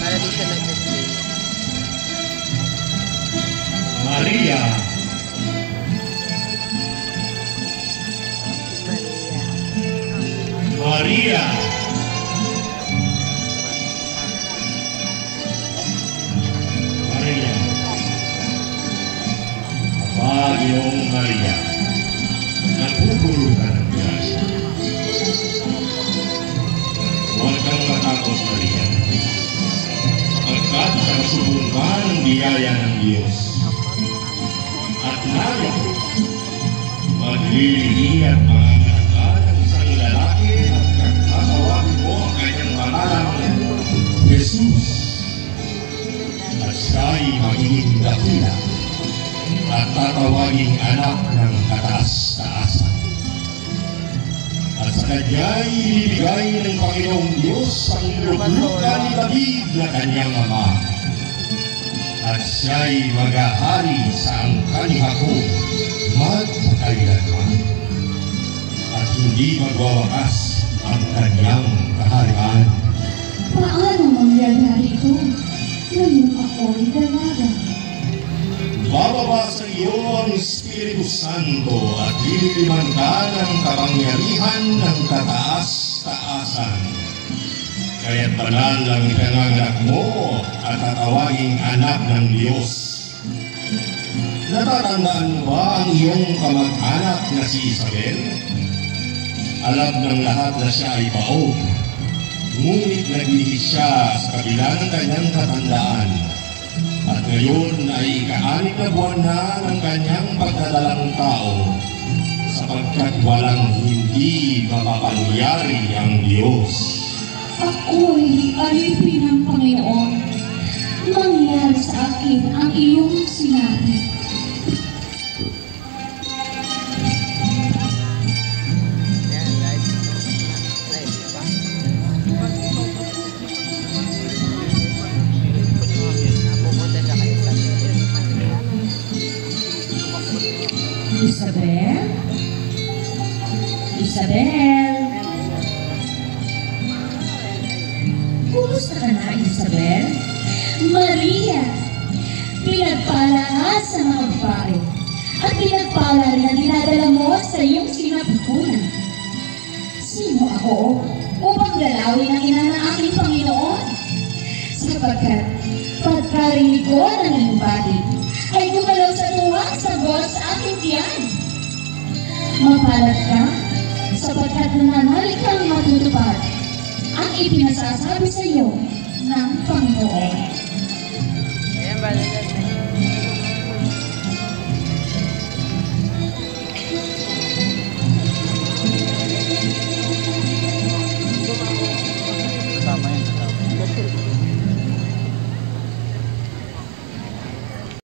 Para di siya nag-display. Maria. Maria. Maria. Panginoong Maria, nagpupulo ka ng grasya. Huwag kang matakot, Maria, pagkat nakasubong ka ng biyaya ng Diyos. At narito, maglilingin at manganganak ka ng isang lalaki at kakatawagin mo ang kanyang pangalang Jesus. At siya'y magiging dakila at tatawaging anak ng kataas-taasan. At sa kanya'y ibibigay ng Panginoong Diyos ang luglugan ni David na kanyang ama. At siya'y maghahari sa angkan ni Jacob magpakailanman. At hindi magwawakas ang kanyang kaharian. Paano mangyayari ito? Ngayon ako'y dalaga. Bababa sa iyo ang Espiritu Santo at liliman ka ng kapangyarihan ng kataas-taasan. Kaya't banal ang ipanganak mo at tatawaging anak ng Diyos. Natatandaan mo ba ang iyong kamag-anak na si Isabel? Alam ng lahat na siya ay baog, ngunit naglihis siya sa kabila ng kanyang katandaan. At ngayon ay ika-6 na buwan na ng kanyang pagdadalang tao, sapagkat walang hindi mapapangyari ang Diyos. Ako'y alipin ng Panginoon. Mangyari sa akin ang iyong sinabi. Yan, live. Live, diba? Napupunta siya kay Isabel? Isabel? Kumusta ka na, Isabel? Maria, pinagpala ka sa mga babae at pinagpala rin ang dinadala mo sa iyong sinapupunan. Sino ako upang galawin ang ina ng aking Panginoon? Sapagkat pagkarinig ko ng iyong batid ay gumalaw sa tuwang sagot sa aking tiyan. Mapalad ka sapagkat nananalig kang matutupad ang ipinasasabi sa iyo